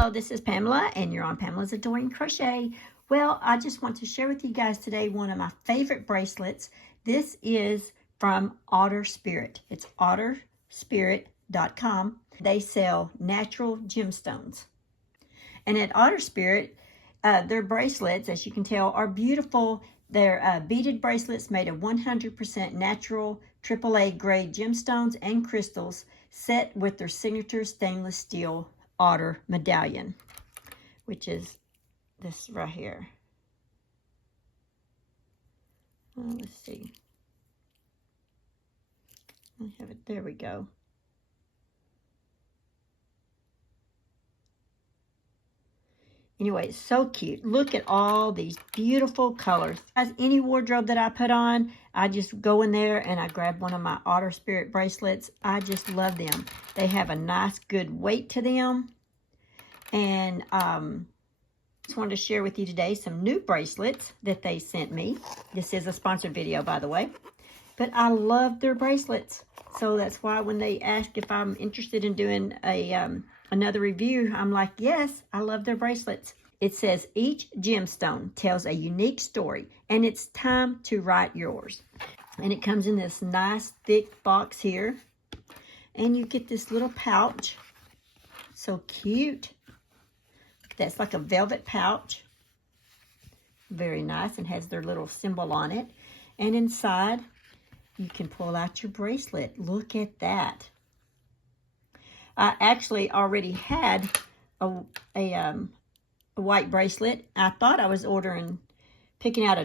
Hello, this is Pamela, and you're on Pamela's Adoring Crochet. Well, I just want to share with you guys today one of my favorite bracelets. This is from Otter Spirit. It's otterspirit.com. They sell natural gemstones. And at Otter Spirit, their bracelets, as you can tell, are beautiful. They're beaded bracelets made of 100% natural AAA grade gemstones and crystals set with their signature stainless steel Otter medallion, which is this right here. Let's see. I have it. There we go. Anyway, it's so cute. Look at all these beautiful colors. As any wardrobe that I put on, I just go in there and I grab one of my Otter Spirit bracelets. I just love them. They have a nice, good weight to them. And just wanted to share with you today some new bracelets that they sent me. This is a sponsored video, by the way. But I love their bracelets. So that's why when they ask if I'm interested in doing a another review, I'm like, yes, I love their bracelets. It says each gemstone tells a unique story, and it's time to write yours. And it comes in this nice thick box here, and you get this little pouch. So cute. That's like a velvet pouch. Very nice, and has their little symbol on it. And inside, you can pull out your bracelet. Look at that. I actually already had a white bracelet. I thought I was picking out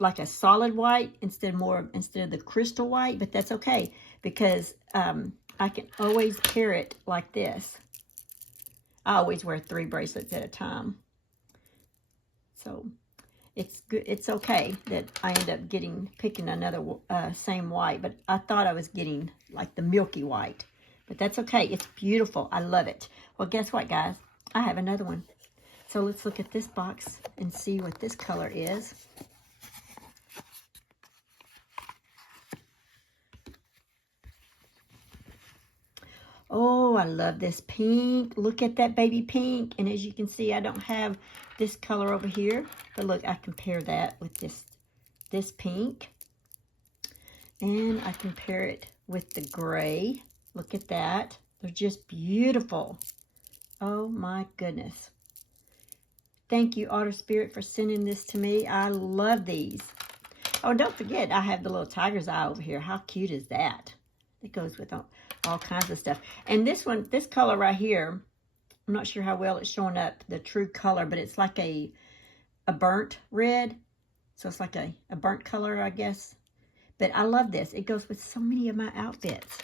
like a solid white instead of the crystal white, but that's okay because I can always pair it like this. I always wear 3 bracelets at a time, so it's good. It's okay that I end up picking another same white, but I thought I was getting like the milky white. But that's okay. It's beautiful. I love it. Well, guess what, guys? I have another one. So let's look at this box and see what this color is. Oh, I love this pink. Look at that baby pink. And as you can see, I don't have this color over here. But look, I compare that with this pink. And I compare it with the gray. Look at that. They're just beautiful. Oh my goodness. Thank you, Otter Spirit, for sending this to me. I love these. Oh, don't forget, I have the little tiger's eye over here. How cute is that? It goes with all kinds of stuff. And this one, this color right here, I'm not sure how well it's showing up, the true color, but it's like a burnt red. So it's like a burnt color, I guess. But I love this. It goes with so many of my outfits.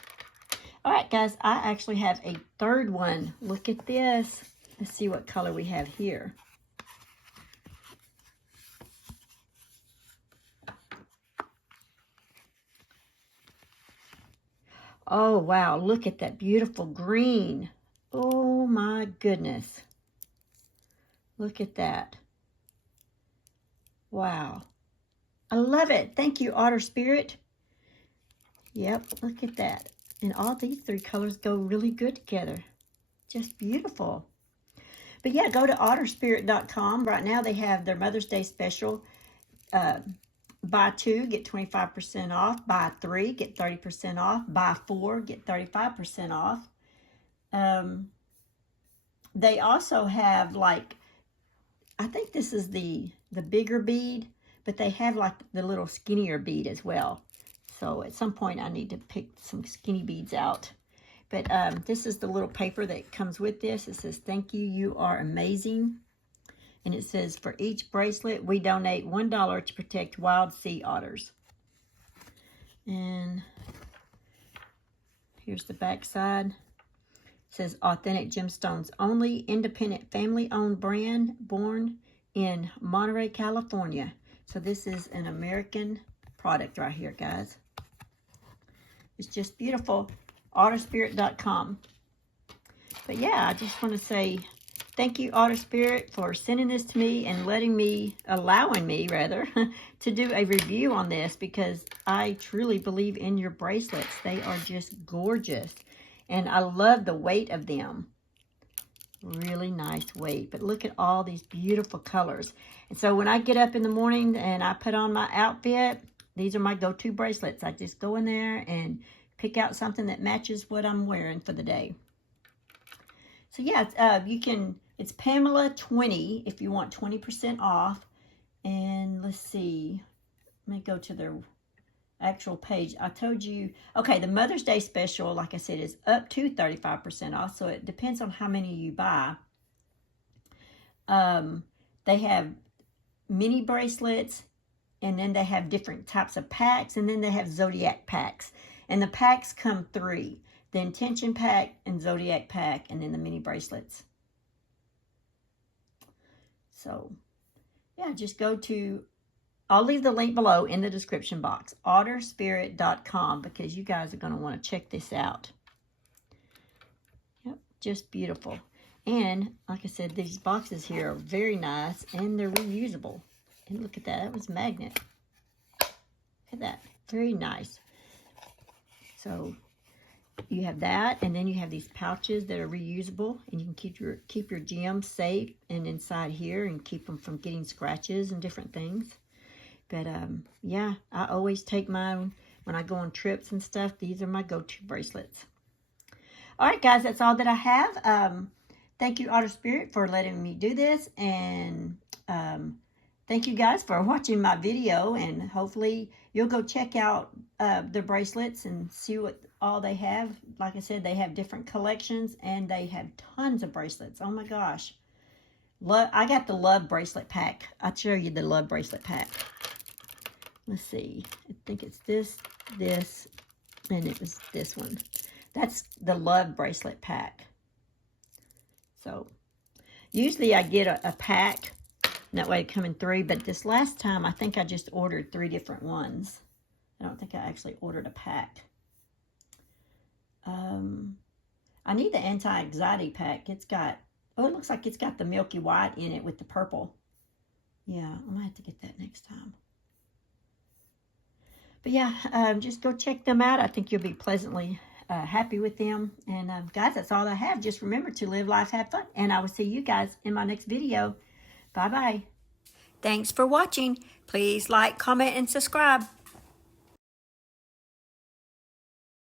All right, guys, I actually have a third one. Look at this. Let's see what color we have here. Oh, wow. Look at that beautiful green. Oh, my goodness. Look at that. Wow. I love it. Thank you, Otter Spirit. Yep, look at that. And all these 3 colors go really good together. Just beautiful. But yeah, go to otterspirit.com. Right now they have their Mother's Day special. Buy 2, get 25% off. Buy 3, get 30% off. Buy 4, get 35% off. They also have like, I think this is the bigger bead, but they have like the little skinnier bead as well. So at some point I need to pick some skinny beads out. But this is the little paper that comes with this. It says, thank you, you are amazing. And it says, for each bracelet, we donate $1 to protect wild sea otters. And here's the back side. It says, authentic gemstones only, independent family-owned brand, born in Monterey, California. So this is an American product right here, guys. It's just beautiful. Otterspirit.com. But yeah, I just want to say thank you, Otter Spirit, for sending this to me and allowing me to do a review on this, because I truly believe in your bracelets. They are just gorgeous. And I love the weight of them. Really nice weight. But look at all these beautiful colors. And so when I get up in the morning and I put on my outfit, these are my go-to bracelets. I just go in there and pick out something that matches what I'm wearing for the day. So yeah, it's Pamela 20 if you want 20% off. And let's see, let me go to their actual page. I told you, okay, the Mother's Day special, like I said, is up to 35% off. So it depends on how many you buy. They have mini bracelets, and then they have different types of packs, and then they have Zodiac packs. And the packs come 3. The Intention pack and Zodiac pack, and then the mini bracelets. So, yeah, just go to, I'll leave the link below in the description box, otterspirit.com, because you guys are going to want to check this out. Yep, just beautiful. And, like I said, these boxes here are very nice, and they're reusable. And look at that, that was magnet. Look at that, very nice. So, you have that, and then you have these pouches that are reusable, and you can keep your gems safe and inside here and keep them from getting scratches and different things. But yeah, I always take mine when I go on trips and stuff. These are my go-to bracelets. All right, guys, that's all that I have. Thank you, Otter Spirit, for letting me do this, and thank you guys for watching my video, and hopefully you'll go check out their bracelets and see what all they have. Like I said, they have different collections, and they have tons of bracelets. Oh my gosh. I got the Love bracelet pack. I'll show you the Love bracelet pack. Let's see. I think it's this, and it was this one. That's the Love bracelet pack. So, usually I get a pack. That way it come in 3, but this last time, I think I just ordered 3 different ones. I don't think I actually ordered a pack. I need the anti-anxiety pack. It's got, oh, it looks like it's got the milky white in it with the purple. Yeah, I'm going to have to get that next time. But yeah, just go check them out. I think you'll be pleasantly happy with them. And guys, that's all I have. Just remember to live life, have fun. And I will see you guys in my next video. Bye-bye. Thanks for watching. Please like, comment, and subscribe.